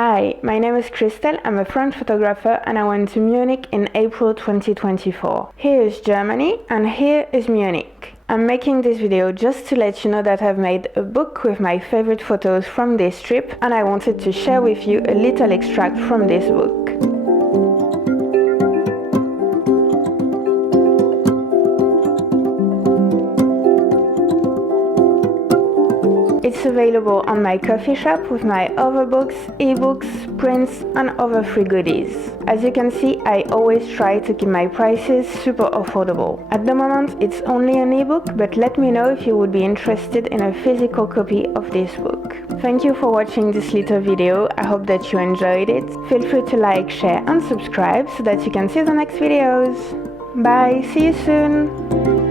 Hi, my name is Christelle, I'm a French photographer and I went to Munich in April 2024. Here is Germany and here is Munich. I'm making this video just to let you know that I've made a book with my favorite photos from this trip and I wanted to share with you a little extract from this book. It's available on my coffee shop with my other books, ebooks, prints and other free goodies. As you can see, I always try to keep my prices super affordable. At the moment it's only an ebook, but let me know if you would be interested in a physical copy of this book. Thank you for watching this little video, I hope that you enjoyed it. Feel free to like, share and subscribe so that you can see the next videos. Bye, see you soon!